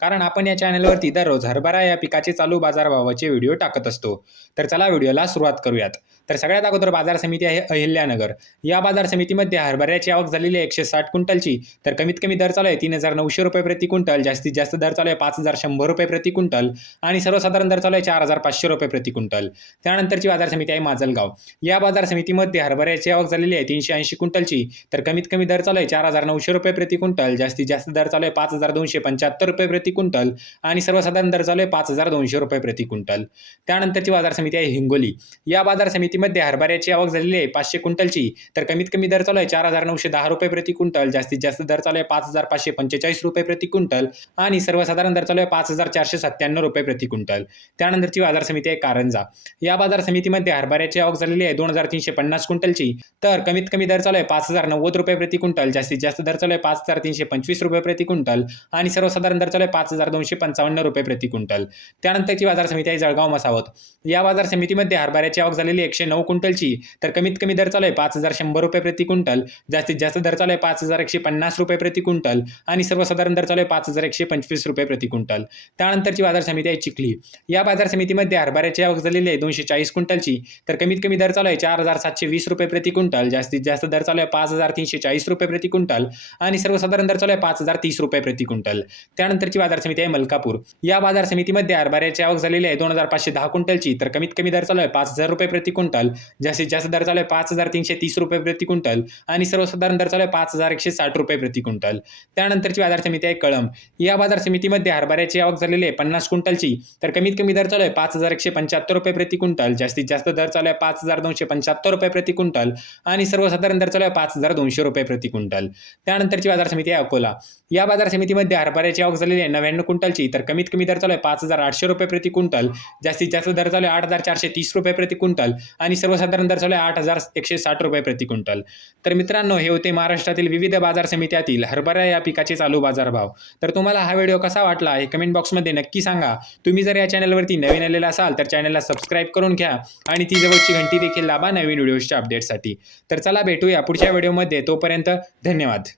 कारण आपण या चॅनलवरती दररोज हरभरा या पिकाचे चालू बाजारभावाचे व्हिडिओ टाकत असतो. तर चला व्हिडिओला सुरुवात करूयात. तर सगळ्यात अगोदर बाजार समिती आहे अहिल्यानगर. या बाजार समितीमध्ये हरभऱ्याची आवक झालेली आहे एकशे साठ क्विंटलची. तर कमीत कमी दर चालू आहे तीन हजार नऊशे रुपये प्रति क्विंटल. जास्तीत जास्त दर चालू आहे पाच हजार शंभर रुपये प्रति क्विंटल. आणि सर्वसाधारण दर चालू आहे चार हजार पाचशे रुपये प्रति क्विंटल. त्यानंतरची बाजार समिती आहे माजलगाव. या बाजार समितीमध्ये हरभऱ्याची आवक झालेली आहे तीनशे ऐंशी क्विंटलची. तर कमीत कमी दर चालू आहे चार हजार नऊशे रुपये प्रति क्विंटल. जास्तीत जास्त दर चालू आहे पाच हजार दोनशे पंच्याहत्तर रुपये प्रति क्विंटल आणि सर्वसाधारण दर चालू आहे पाच हजार दोनशे रुपये प्रति क्विंटल. त्यानंतरची बाजार समिती आहे हिंगोली. या बाजार समितीमध्ये हरभऱ्याची आवक झालेली आहे पाचशे क्विंटलची. तर कमीत कमी दर चालू आहे चार हजार नऊशे दहा रुपये प्रति क्विंटल. जास्तीत जास्त दर चालू आहे पाच हजार पाचशे पंचेचाळीस रुपये प्रति क्विंटल आणि सर्वसाधारण दर चालू आहे पाच हजार चारशे सत्त्याण्णव रुपये प्रति क्विंटल. त्यानंतरची बाजार समिती आहे कारंजा. या बाजार समितीमध्ये हरभऱ्याची आवक झालेली आहे दोन हजार तीनशे पन्नास क्विंटलची. तर कमीत कमी दर चालू आहे पाच हजार नव्वद रुपये प्रति क्विंटल. जास्तीत जास्त दर चालू आहे पाच हजार तीनशे पंचवीस रुपये प्रति क्विंटल आणि सर्वसाधारण दर चालू आहे पाच हजार दोनशे पंचावन्न रुपये प्रति क्विंटल. त्यानंतरची बाजार समिती आहे जळगाव मसावत. या बाजार समितीमध्ये हरभऱ्याची आवक झालेली एकशे नऊ क्विंटलची तर कमीत कमी दर चालू आहे पाच हजार शंभर रुपये प्रति क्विंटल जास्तीत जास्त दर चालू आहे पाच हजार एकशे पन्नास रुपये प्रति क्विंटल आणि सर्वसाधारण दर चालू आहे पाच हजार एकशे पंचवीस रुपये प्रति क्विंटल. त्यानंतरची बाजार समिती आहे चिखली. या बाजार समितीमध्ये हरभऱ्याची आवक झालेली आहे दोनशे चाळीस क्विंटलची तर कमीत कमी दर चालू आहे चार हजार सातशे वीस रुपये प्रति क्विंटल जास्तीत जास्त दर चालू आहे पाच हजार तीनशे चाळीस रुपये प्रति क्विंटल आणि सर्वसाधारण दर चालू आहे पाच हजार तीस रुपये प्रति क्विंटल. त्यानंतरची बाजार समिती आहे मलकापूर. या बाजार समितीमध्ये हरभऱ्याची आवक झालेली आहे. दोन हजार पाचशे दहा क्विंटलची. तर कमीत कमी दर चालू आहे पाच हजार रुपये प्रति क्विंटल. जास्तीत जास्त दर चालू आहे पाच हजार तीनशे तीस रुपये प्रति क्विंटल. आणि सर्वसाधारण दर चालू आहे पाच हजार एकशे साठ रुपये प्रति क्विंटल. त्यानंतरची बाजार समिती आहे कळम या बाजार समितीमध्ये हरभऱ्याची आवक झालेली आहे पन्नास क्विंटलची. तर कमीत कमी दर चालू आहे पाच हजार एकशे पंच्याहत्तर रुपये प्रति क्विंटल. जास्तीत जास्त दर चालू आहे पाच हजार दोनशे पंच्याहत्तर रुपये प्रति क्विंटल. आणि सर्वसाधारण दर चालू आहे पाच हजार दोनशे रुपये प्रति क्विंटल. त्यानंतरची बाजार समिती आहे अकोला. या बाजार समितीमध्ये हरभऱ्याची आवक झालेली आहे नव्याण्णव क्विंटलची तर कमीत कमी दर चालू आहे पाच हजार आठशे रुपये प्रति क्विंटल. जास्तीत जास्त दर चालू आहे आठ हजार चारशे तीस रुपये प्रति क्विंटल. आणि सर्वसाधारण दर चालू आहे आठ हजार एकशे साठ रुपये प्रति क्विंटल. तर मित्रांनो हे होते महाराष्ट्रातील विविध बाजार समित्यातील हरभरा या पिकाचे चालू बाजारभाव. तर तुम्हाला हा व्हिडिओ कसा वाटला हे कमेंट बॉक्समध्ये नक्की सांगा. तुम्ही जर या चॅनलवरती नवीन आलेला असाल तर चॅनलला सबस्क्राईब करून घ्या आणि ती जवळची घंटी देखील दाबा नवीन व्हिडिओच्या अपडेटसाठी. तर चला भेटूया पुढच्या व्हिडिओमध्ये. तोपर्यंत धन्यवाद.